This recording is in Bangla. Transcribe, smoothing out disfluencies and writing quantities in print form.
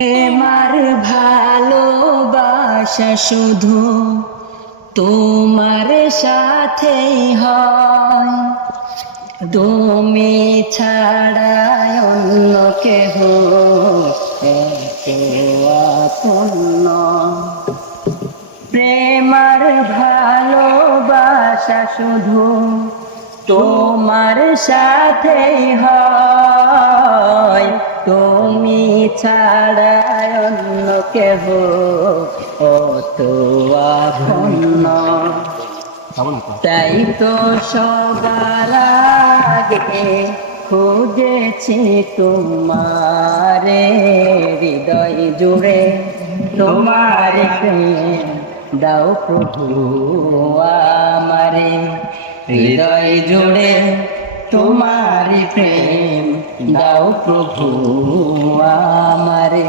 আমার ভালোবাসা শুধু তোমার সাথেই হয়, তুমি ছাড়া অন্য কেহ আপন নয়। প্রেমার ভালোবাসা শুধু তোমার সাথেই হয়, তুমি ছাড়া অন্য কেহ অত আপন নয়। তাই তো সবার আগে খুঁজেছি তোমারে, হৃদয় জুড়ে তোমার প্রেম দাও প্রভু আমারে। হৃদয় জুড়ে তোমার প্রেম দাও প্রভু আমারে।